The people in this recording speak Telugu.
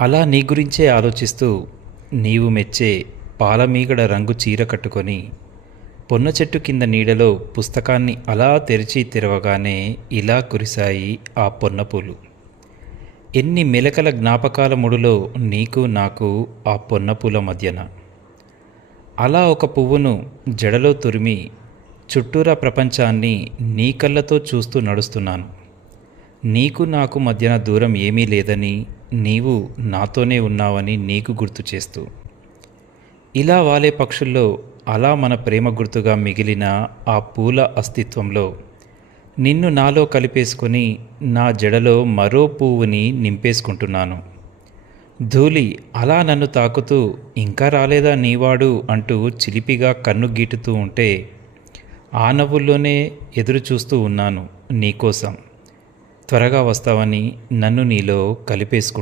అలా నీ గురించే ఆలోచిస్తూ నీవు మెచ్చే పాలమీగడ రంగు చీర కట్టుకొని పొన్న చెట్టు కింద నీడలో పుస్తకాన్ని అలా తెరిచి తెరవగానే ఇలా కురిశాయి ఆ పొన్నపూలు ఎన్ని మెలకల జ్ఞాపకాల ముడిలో నీకు నాకు ఆ పొన్నపూల మధ్యన. అలా ఒక పువ్వును జడలో తురిమి చుట్టూరా ప్రపంచాన్ని నీ కళ్ళతో చూస్తూ నడుస్తున్నాను. నీకు నాకు మధ్యన దూరం ఏమీ లేదని నీవు నాతోనే ఉన్నావని నీకు గుర్తు చేస్తూ. ఇలా వాలే పక్షుల్లో అలా మన ప్రేమ గుర్తుగా మిగిలిన ఆ పూల అస్తిత్వంలో నిన్ను నాలో కలిపేసుకొని నా జడలో మరో పువ్వుని నింపేసుకుంటున్నాను. ధూళి అలా నన్ను తాకుతూ ఇంకా రాలేదా నీవాడు అంటూ చిలిపిగా కన్ను గీటుతూ ఉంటే ఆ నవ్వుల్లోనే ఎదురు చూస్తూ ఉన్నాను నీకోసం త్వరగా వస్తావని నన్ను నీలో కలిపేసుకుంటా